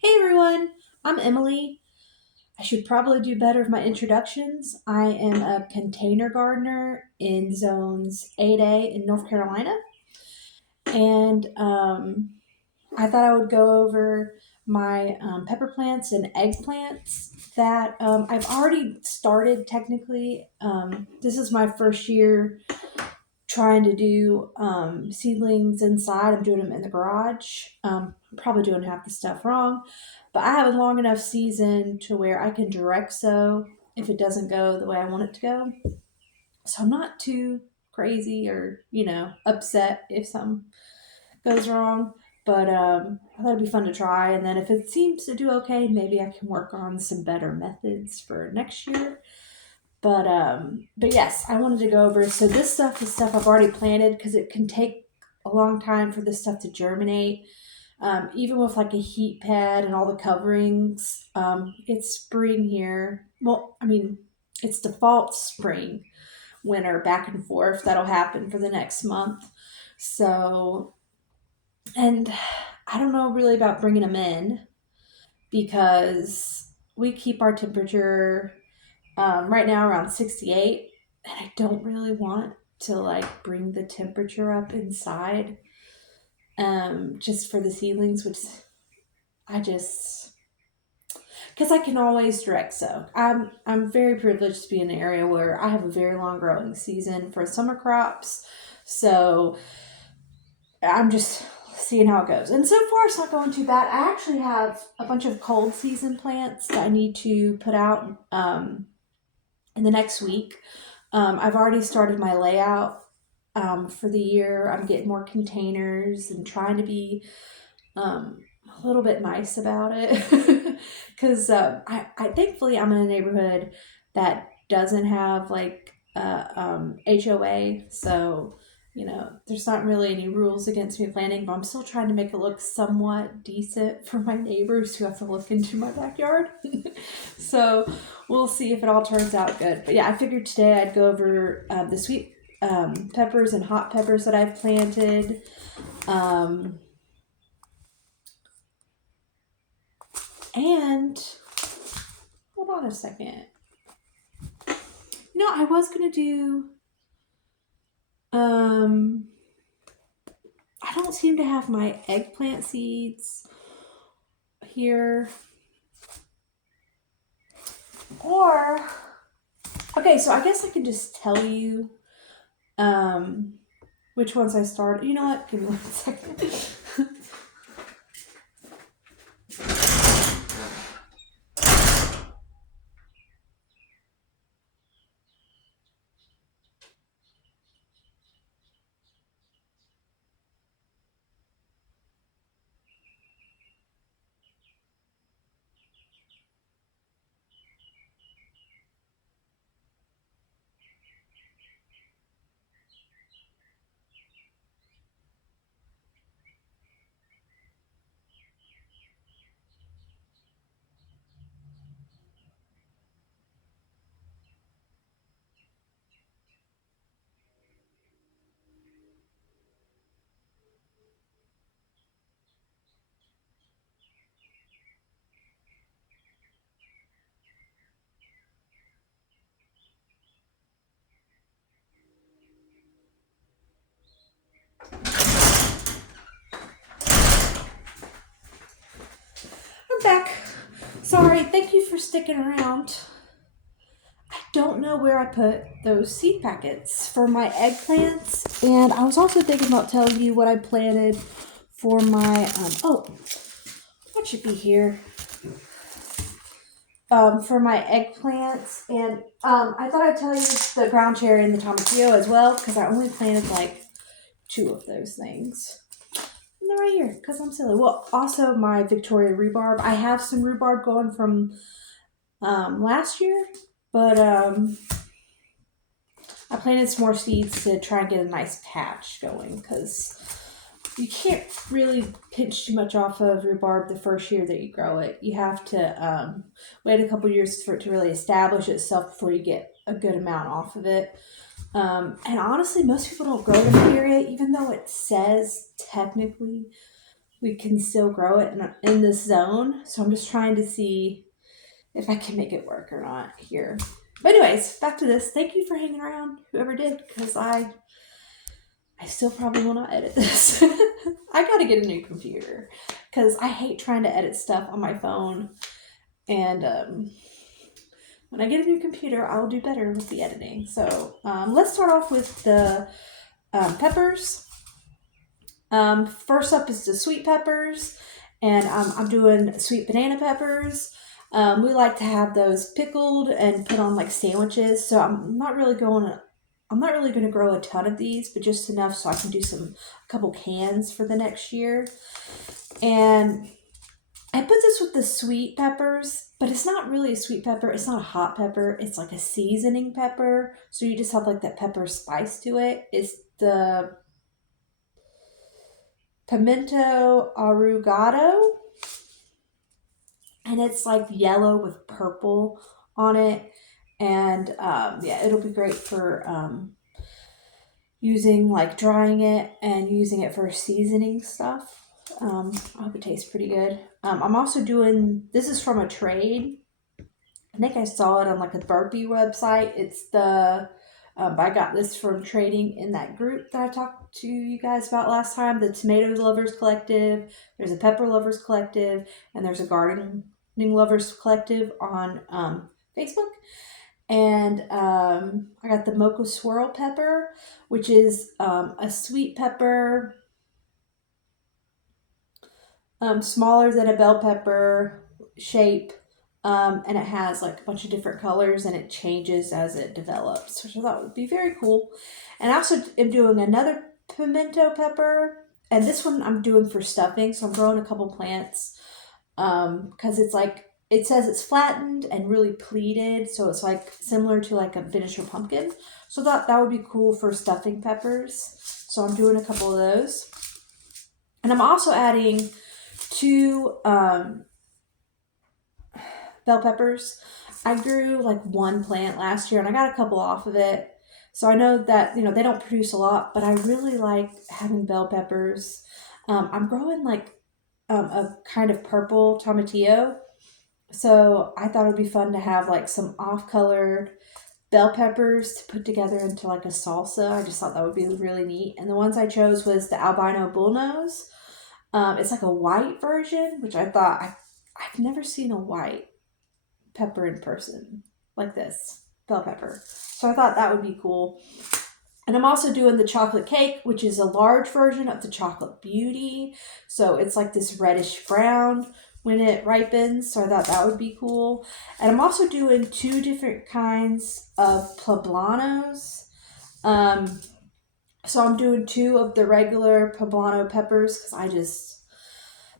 Hey everyone, I'm Emily. I should probably do better with my introductions. I am a container gardener in zones 8A in North Carolina, and I thought I would go over my pepper plants and eggplants that I've already started technically. This is my first year trying to do seedlings inside. I'm doing them in the garage. I'm probably doing half the stuff wrong, but I have a long enough season to where I can direct sow if it doesn't go the way I want it to go. So I'm not too crazy or, upset if something goes wrong. But I thought it'd be fun to try. And then if it seems to do okay, maybe I can work on some better methods for next year. But yes, I wanted to go over. So this stuff is stuff I've already planted because it can take a long time for this stuff to germinate. Even with like a heat pad and all the coverings, it's spring here. Well, I mean, it's default spring, winter, back and forth. That'll happen for the next month. So, and I don't know really about bringing them in because we keep our temperature right now around 68, and I don't really want to like bring the temperature up inside just for the seedlings, which I just because I can always direct sow. I'm very privileged to be in an area where I have a very long growing season for summer crops, so I'm just seeing how it goes. And so far, it's not going too bad. I actually have a bunch of cold season plants that I need to put out in the next week. I've already started my layout for the year. I'm getting more containers and trying to be a little bit nice about it because I thankfully I'm in a neighborhood that doesn't have like HOA, so there's not really any rules against me planting, but I'm still trying to make it look somewhat decent for my neighbors who have to look into my backyard. So we'll see if it all turns out good. But yeah, I figured today I'd go over the sweet peppers and hot peppers that I've planted. Um, and hold on a second. I was gonna do. Um, I don't seem to have my eggplant seeds here. Or okay, so I guess I can just tell you um, which ones I started. You know what? Give me 1 second. I'm back. Sorry. Thank you for sticking around. I don't know where I put those seed packets for my eggplants, and I was also thinking about telling you what I planted for my oh, that should be here. For my eggplants, and I thought I'd tell you the ground cherry and the tomatillo as well because I only planted like two of those things. And they're right here because I'm silly. Well, also my Victoria rhubarb. I have some rhubarb going from last year, but I planted some more seeds to try and get a nice patch going because you can't really pinch too much off of rhubarb the first year that you grow it. You have to wait a couple years for it to really establish itself before you get a good amount off of it. And honestly, most people don't grow it in the area, even though it says technically we can still grow it in this zone. So I'm just trying to see if I can make it work or not here. But anyways, back to this. Thank you for hanging around, whoever did, because I still probably will not edit this. I gotta get a new computer because I hate trying to edit stuff on my phone. And when I get a new computer, I will do better with the editing. So let's start off with the peppers. First up is the sweet peppers, and I'm doing sweet banana peppers. We like to have those pickled and put on like sandwiches. So I'm not really going to grow a ton of these, but just enough so I can do a couple cans for the next year. And I put this with the sweet peppers, but it's not really a sweet pepper. It's not a hot pepper. It's like a seasoning pepper. So you just have like that pepper spice to it. It's the pimento arrugado, and it's like yellow with purple on it. And yeah, it'll be great for using like drying it and using it for seasoning stuff. I hope it tastes pretty good. I'm also doing, this is from a trade. I think I saw it on like a burpee website. It's the, I got this from trading in that group that I talked to you guys about last time, the Tomato Lovers Collective. There's a Pepper Lovers Collective, and there's a Gardening Lovers Collective on Facebook. And I got the Mocha Swirl Pepper, which is a sweet pepper, smaller than a bell pepper shape, and it has like a bunch of different colors and it changes as it develops, which I thought would be very cool. And I also am doing another pimento pepper, and this one I'm doing for stuffing. So I'm growing a couple plants because it's like, it says it's flattened and really pleated, so it's like similar to like a miniature pumpkin. So that would be cool for stuffing peppers. So I'm doing a couple of those, and I'm also adding 2 bell peppers. I grew like 1 plant last year and I got a couple off of it. So I know that, they don't produce a lot, but I really like having bell peppers. I'm growing like a kind of purple tomatillo. So I thought it would be fun to have like some off-colored bell peppers to put together into like a salsa. I just thought that would be really neat. And the ones I chose was the albino bullnose. It's like a white version, which I thought I've never seen a white pepper in person like this, bell pepper. So I thought that would be cool. And I'm also doing the chocolate cake, which is a large version of the chocolate beauty. So it's like this reddish brown when it ripens. So I thought that would be cool. And I'm also doing 2 different kinds of poblanos. So I'm doing 2 of the regular poblano peppers because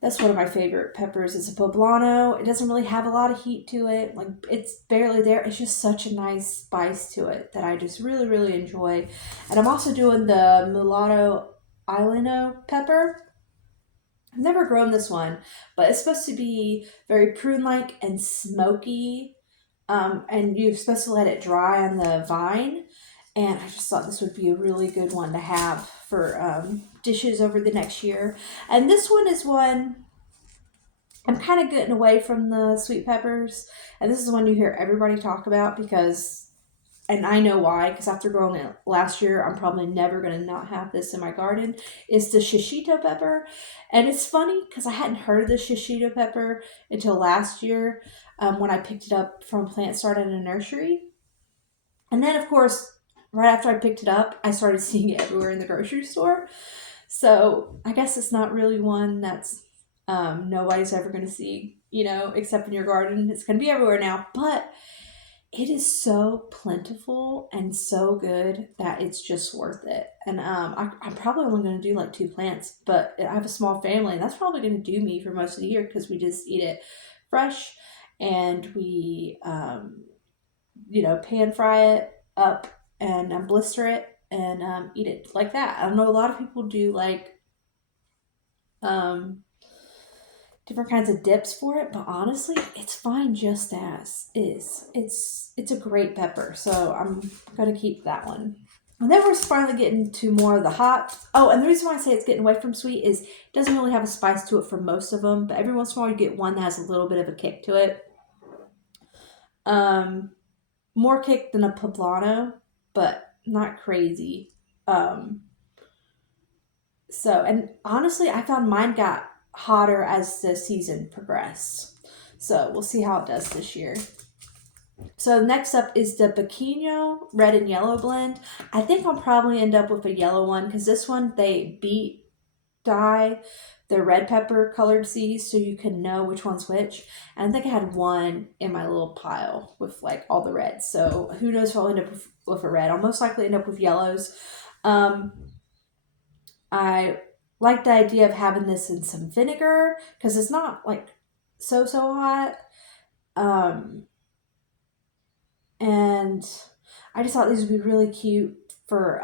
that's one of my favorite peppers. It's a poblano. It doesn't really have a lot of heat to it. Like, it's barely there. It's just such a nice spice to it that I just really, really enjoy. And I'm also doing the mulatto islino pepper. I've never grown this one, but it's supposed to be very prune-like and smoky. And you're supposed to let it dry on the vine. And I just thought this would be a really good one to have for dishes over the next year. And this one is one, I'm kind of getting away from the sweet peppers. And this is one you hear everybody talk about because, and I know why, because after growing it last year, I'm probably never going to not have this in my garden, is the shishito pepper. And it's funny because I hadn't heard of the shishito pepper until last year when I picked it up from Plant Start at a nursery. And then, of course, right after I picked it up, I started seeing it everywhere in the grocery store. So I guess it's not really one that's nobody's ever going to see, except in your garden. It's going to be everywhere now. But it is so plentiful and so good that it's just worth it. And I'm probably only going to do like 2 plants, but I have a small family, and that's probably going to do me for most of the year because we just eat it fresh, and we pan fry it up and blister it and eat it like that. I don't know, a lot of people do like um, different kinds of dips for it, but honestly, it's fine just as is. It's a great pepper, so I'm gonna keep that one. And then we're finally getting to more of the hot. Oh, and the reason why I say it's getting away from sweet is it doesn't really have a spice to it for most of them, but every once in a while you get one that has a little bit of a kick to it. Um, More kick than a poblano, but not crazy. Um, and honestly, I found mine got hotter as the season progressed. So we'll see how it does this year. So next up is the Pequeño red and yellow blend. I think I'll probably end up with a yellow one because this one they beat dye the red pepper colored seeds so you can know which one's which. And I think I had one in my little pile with like all the reds. So who knows if I'll end up with a red. I'll most likely end up with yellows. Um, I like the idea of having this in some vinegar because it's not like so hot. Um, and I just thought these would be really cute for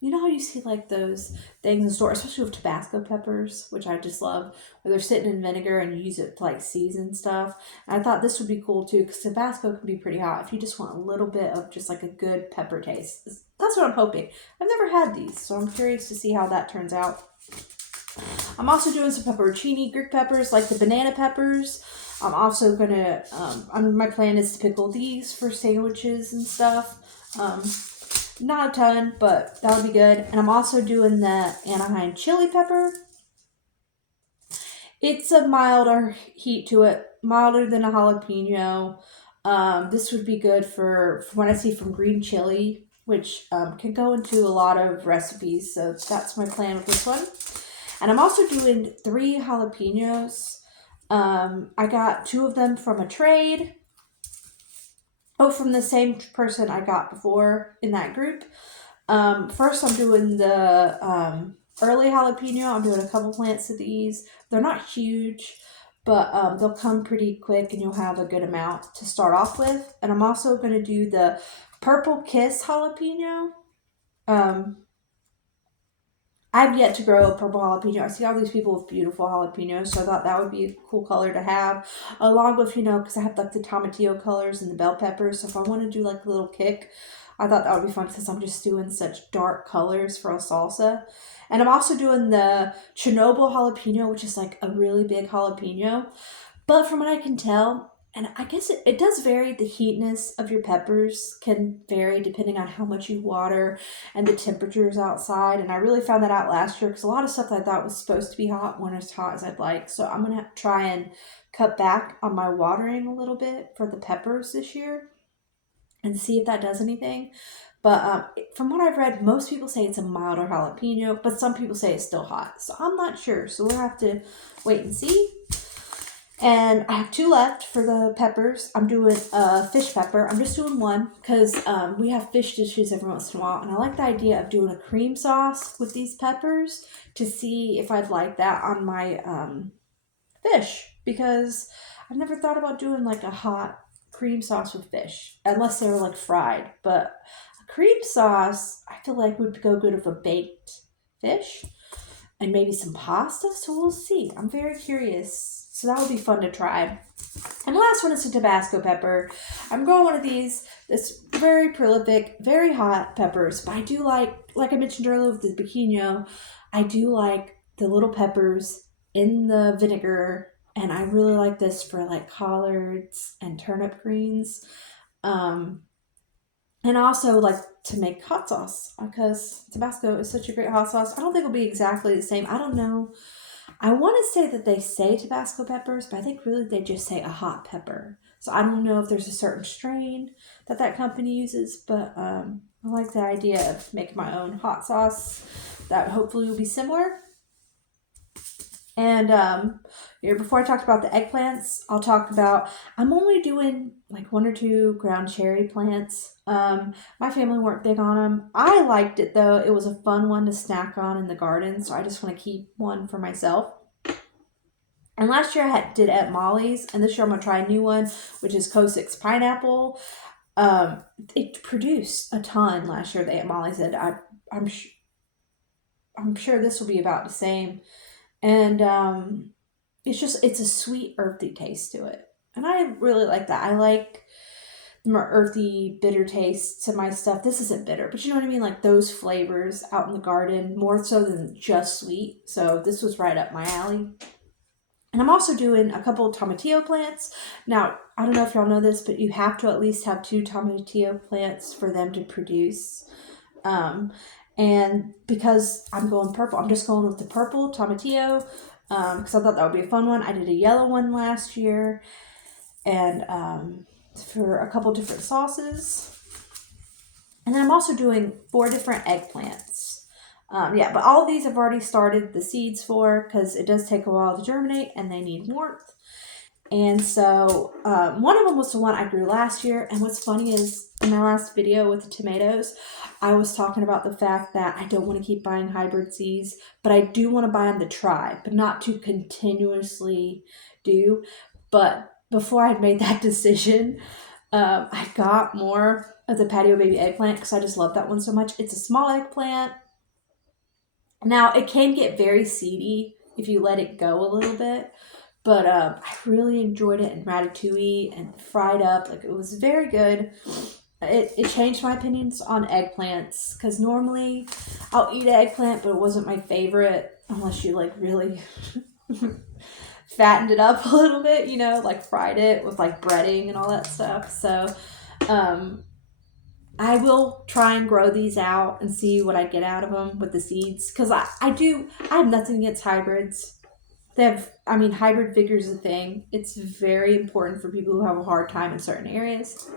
you know how you see like those things in the store, especially with Tabasco peppers, which I just love, where they're sitting in vinegar and you use it to like season stuff. And I thought this would be cool too because Tabasco can be pretty hot if you just want a little bit of just like a good pepper taste. That's what I'm hoping. I've never had these, so I'm curious to see how that turns out. I'm also doing some pepperoncini Greek peppers, like the banana peppers. I'm also gonna, my plan is to pickle these for sandwiches and stuff. Not a ton, but that would be good. And I'm also doing the Anaheim chili pepper. It's a milder heat to it, milder than a jalapeno. This would be good for what I see from green chili, which can go into a lot of recipes. So that's my plan with this one. And I'm also doing 3 jalapenos. I got 2 of them from a trade. Oh, from the same person I got before in that group. First, I'm doing the early jalapeno. I'm doing a couple plants of these. They're not huge, but they'll come pretty quick and you'll have a good amount to start off with. And I'm also going to do the Purple Kiss jalapeno. I've yet to grow a purple jalapeno. I see all these people with beautiful jalapenos, so I thought that would be a cool color to have. Along with, because I have like the tomatillo colors and the bell peppers, so if I want to do like a little kick, I thought that would be fun because I'm just doing such dark colors for a salsa. And I'm also doing the Chernobyl jalapeno, which is like a really big jalapeno. But from what I can tell, and I guess it does vary, the heatness of your peppers can vary depending on how much you water and the temperatures outside. And I really found that out last year because a lot of stuff that I thought was supposed to be hot weren't as hot as I'd like. So I'm going to try and cut back on my watering a little bit for the peppers this year and see if that does anything. But from what I've read, most people say it's a milder jalapeno, but some people say it's still hot. So I'm not sure. So we'll have to wait and see. And I have 2 left for the peppers. I'm doing a fish pepper. I'm just doing one because we have fish dishes every once in a while. And I like the idea of doing a cream sauce with these peppers to see if I'd like that on my fish. Because I've never thought about doing like a hot cream sauce with fish. Unless they were like fried. But a cream sauce, I feel like would go good with a baked fish. And maybe some pasta. So we'll see. I'm very curious. So that would be fun to try. And the last one is a Tabasco pepper. I'm growing one of these. It's very prolific, very hot peppers. But I do like I mentioned earlier with the Pequeño, I do like the little peppers in the vinegar. And I really like this for like collards and turnip greens. And I also like to make hot sauce because Tabasco is such a great hot sauce. I don't think it'll be exactly the same. I don't know. I want to say that they say Tabasco peppers, but I think really they just say a hot pepper. So I don't know if there's a certain strain that company uses, but I like the idea of making my own hot sauce that hopefully will be similar. And before I talked about the eggplants, I'll talk about I'm only doing like 1 or 2 ground cherry plants. My family weren't big on them. I liked it though. It was a fun one to snack on in the garden, so I just want to keep one for myself. And last year did Aunt Molly's, and this year I'm gonna try a new one, which is Kosic's pineapple. It produced a ton last year. The Aunt Molly's did. I'm sure this will be about the same. And it's a sweet earthy taste to it, and I really like that. I like more earthy, bitter taste to my stuff. This isn't bitter, but you know what I mean? Like those flavors out in the garden, more so than just sweet. So this was right up my alley. And I'm also doing a couple of tomatillo plants. Now, I don't know if y'all know this, but you have to at least have 2 tomatillo plants for them to produce. Um, and because I'm going purple, I'm just going with the purple tomatillo because I thought that would be a fun one. I did a yellow one last year, and for a couple different sauces. And then I'm also doing 4 different eggplants. Yeah, but all of these I've already started the seeds for because it does take a while to germinate and they need warmth. And so one of them was the one I grew last year. And what's funny is in my last video with the tomatoes, I was talking about the fact that I don't want to keep buying hybrid seeds, but I do want to buy them to try, but not to continuously do. But before I'd made that decision, I got more of the patio baby eggplant because I just love that one so much. It's a small eggplant. Now, it can get very seedy if you let it go a little bit, but I really enjoyed it in ratatouille and fried up. Like, it was very good. It changed my opinions on eggplants because normally I'll eat eggplant, but it wasn't my favorite unless you like really fattened it up a little bit, you know, like fried it with like breading and all that stuff. So I will try and grow these out and see what I get out of them with the seeds because I have nothing against hybrids. They have, I mean, hybrid vigor is a thing. It's very important for people who have a hard time in certain areas.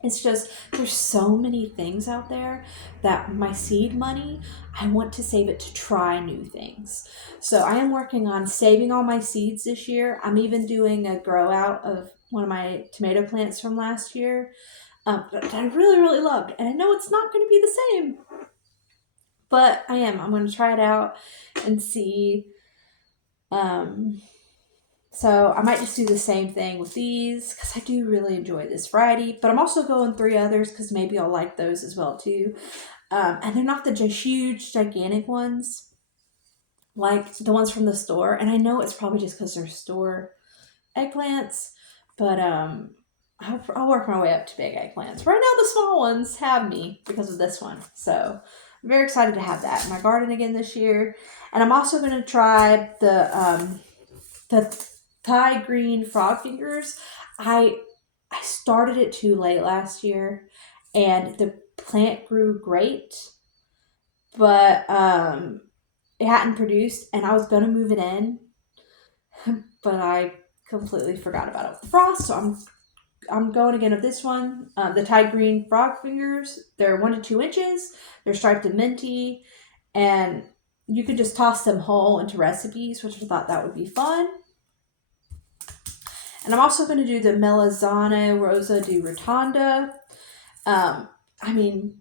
It's just, there's so many things out there that my seed money, I want to save it to try new things. So I am working on saving all my seeds this year. I'm even doing a grow out of one of my tomato plants from last year that I really, really loved. And I know it's not going to be the same, but I am. I'm going to try it out and see. So I might just do the same thing with these because I do really enjoy this variety. But I'm also going 3 others because maybe I'll like those as well too. And they're not the huge, gigantic ones like the ones from the store. And I know it's probably just because they're store eggplants, but I'll work my way up to big eggplants. Right now, the small ones have me because of this one. So I'm very excited to have that in my garden again this year. And I'm also going to try the Thai green frog fingers. I started it too late last year, and the plant grew great, but it hadn't produced, and I was gonna move it in, but I completely forgot about it with the frost. So I'm going again with this one, the Thai green frog fingers. They're 1 to 2 inches. They're striped and minty, and you could just toss them whole into recipes, which I thought that would be fun. And I'm also going to do the Melanzane Rosa di Rotunda. I mean,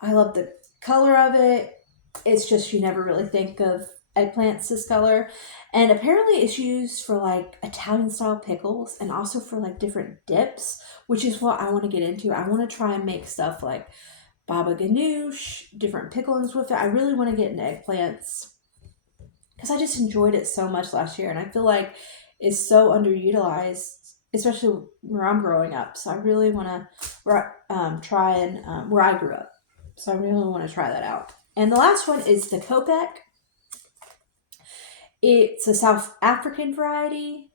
I love the color of it. It's just you never really think of eggplants this color. And apparently it's used for like Italian style pickles and also for like different dips, which is what I want to get into. I want to try and make stuff like baba ganoush, different picklings with it. I really want to get into eggplants because I just enjoyed it so much last year. And I feel like it's so underutilized, especially where I'm growing up. So I really want to try and where I grew up. So I really want to try that out. And the last one is the Kopek. It's a South African variety.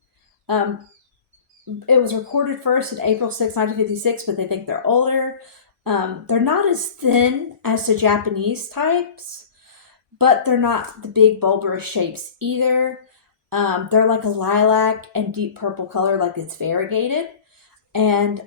It was recorded first in April 6, 1956, but they think they're older. They're not as thin as the Japanese types, but they're not the big bulbous shapes either. They're like a lilac and deep purple color, like it's variegated. And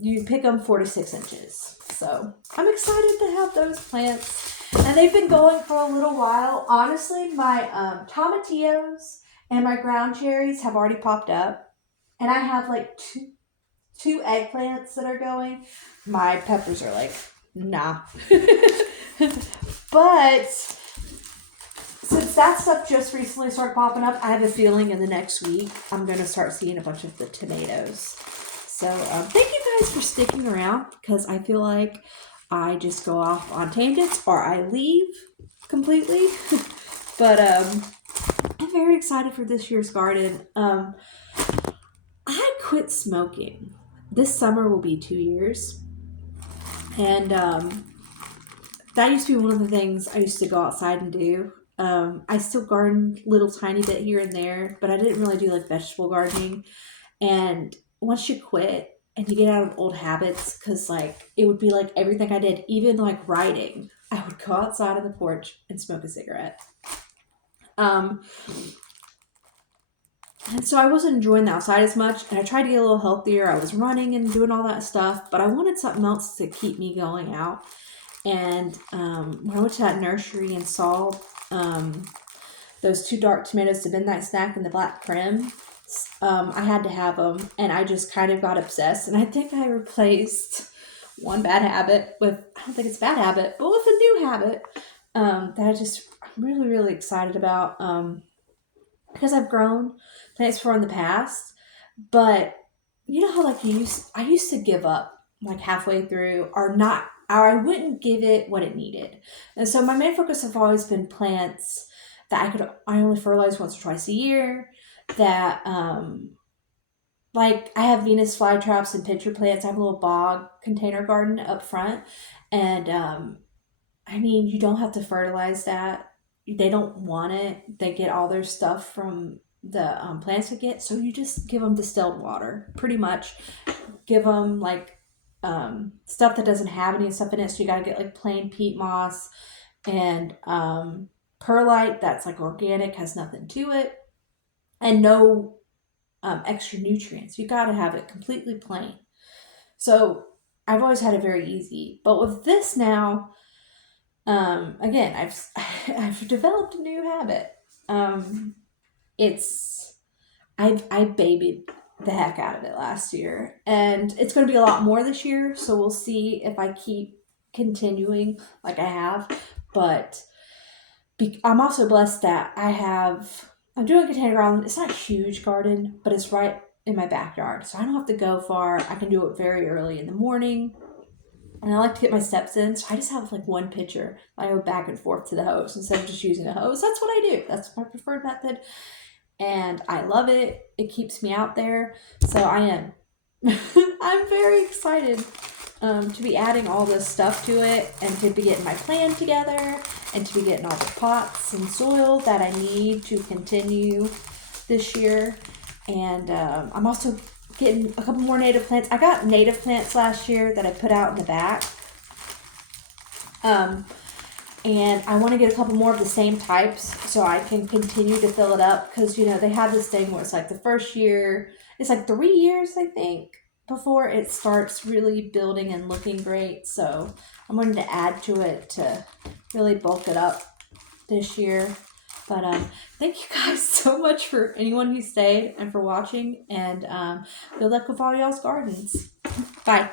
you pick them 4 to 6 inches. So I'm excited to have those plants. And they've been going for a little while. Honestly, my tomatillos and my ground cherries have already popped up. And I have like two eggplants that are going. My peppers are like, nah. But since that stuff just recently started popping up, I have a feeling in the next week I'm going to start seeing a bunch of the tomatoes. So thank you guys for sticking around because I feel like I just go off on tangents or I leave completely. But I'm very excited for this year's garden. I quit smoking this summer will be 2 years. And that used to be one of the things I used to go outside and do. I still garden little tiny bit here and there, but I didn't really do like vegetable gardening. And once you quit and you get out of old habits, because like it would be like everything I did, even like writing, I would go outside on the porch and smoke a cigarette. Um, and so I wasn't enjoying the outside as much, and I tried to get a little healthier. I was running and doing all that stuff, but I wanted something else to keep me going out. And when I went to that nursery and saw um, those two dark tomatoes, the midnight snack and the black prim, I had to have them, and I just kind of got obsessed. And I think I replaced one bad habit with, I don't think it's a bad habit, but with a new habit that I'm really, really excited about, because I've grown plants before in the past. But you know how like I used to give up like halfway through, or not, or I wouldn't give it what it needed. And so my main focus have always been plants that I only fertilize once or twice a year. That like I have Venus flytraps and pitcher plants. I have a little bog container garden up front, and I mean, you don't have to fertilize that. They don't want it. They get all their stuff from the plants we get. So you just give them distilled water, pretty much. Give them like stuff that doesn't have any stuff in it. So you got to get like plain peat moss and perlite that's like organic, has nothing to it, and no extra nutrients. You got to have it completely plain. So I've always had it very easy. But with this now, again, I've developed a new habit. It's I babied the heck out of it last year, and it's going to be a lot more this year. So we'll see if I keep continuing like I have. But I'm also blessed that I'm doing a container garden. It's not a huge garden, but it's right in my backyard, so I don't have to go far. I can do it very early in the morning, and I like to get my steps in. So I just have like one pitcher. I go back and forth to the hose instead of just using a hose. That's what I do. That's my preferred method, and I love it. It keeps me out there. So I am. I'm very excited to be adding all this stuff to it, and to be getting my plan together, and to be getting all the pots and soil that I need to continue this year. And I'm also getting a couple more native plants. I got native plants last year that I put out in the back. And I want to get a couple more of the same types so I can continue to fill it up, because you know they have this thing where it's like the first year, it's like 3 years I think before it starts really building and looking great. So I'm wanting to add to it to really bulk it up this year. But thank you guys so much for anyone who stayed and for watching, and good luck with all y'all's gardens. Bye.